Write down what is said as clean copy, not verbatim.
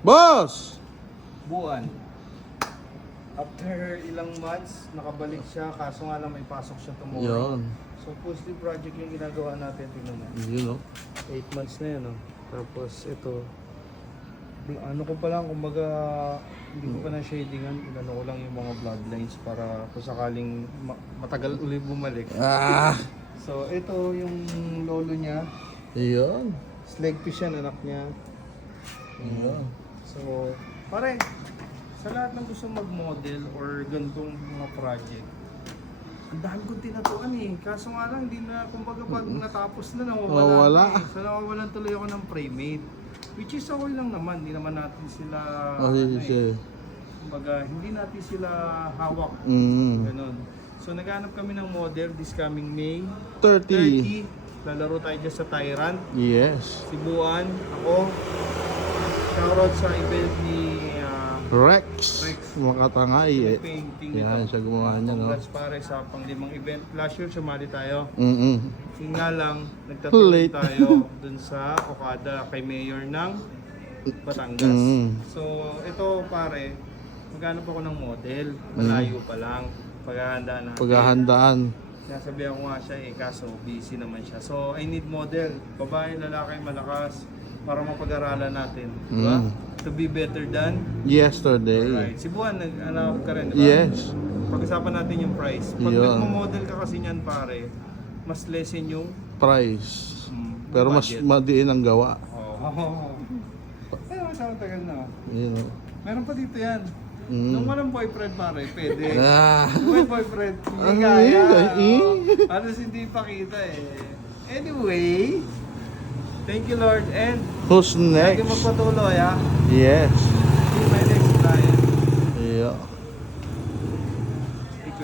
Boss! Buwan. After ilang months, nakabalik siya. Kaso nga lang may pasok siya tomorrow. Yun. So, positive project yung ginagawa natin. Tingnan mo. Yun, no? 8 months na yan, no? Tapos, ito. Ano ko pa lang, kumbaga, hindi ko pa na shadingan. Inano ko lang yung mga bloodlines para kung sakaling matagal ulit bumalik. Ah! So, ito yung lolo niya. Yun. Slagfish yan, anak niya. Yun. So, pare, sa lahat ng gusto mag-model or ganitong mga project, ang dami kong tinatuan eh. Kaso nga lang, hindi na, kumbaga pag natapos na, Nawawala. nawawala. So, nawawalan tuloy ako ng Fraymate. Which is okay lang naman, hindi naman natin sila, kumbaga, hindi natin sila hawak. Ganon. So, naghanap kami ng model this coming May 30. 30. Lalaro tayo dyan sa Tyrant. Yes. Si Buwan, ako. Shoutout sa event ni Rex. Rex. Makatangay eh. painting Yan, siya gumawa niya, no? Congrats pare sa pang-limang event. Last year sumali tayo. Yung nga lang, nagtatulong Late. tayo dun sa Okada kay Mayor ng Batangas. So, ito pare, maghanap ako ng model. Malayo pa lang. Paghahandaan natin. Paghahandaan. Nasabihan ko nga siya eh, kaso busy naman siya. So, I need model. Babae, lalaki, malakas para mapag-aralan natin. Diba? To be better than Yesterday. right. Si Buwan, nag-ano ka rin, diba? Yes. Pag-usapan natin yung price. Pag Yun. nagmo-model ka kasi niyan pare, mas lessen yung Price. Pero mas budget. madiin ang gawa. Oh. Pero masama tagal na. Yun, no? Meron pa dito yan. Nung walang boyfriend pare, pwede. Ah. Kung may boyfriend, hindi Ano kaya. yun? Halos hindi pakita eh. Anyway, thank you Lord and Who's lagi next? magpatuloy ha. Yes. See you my next client.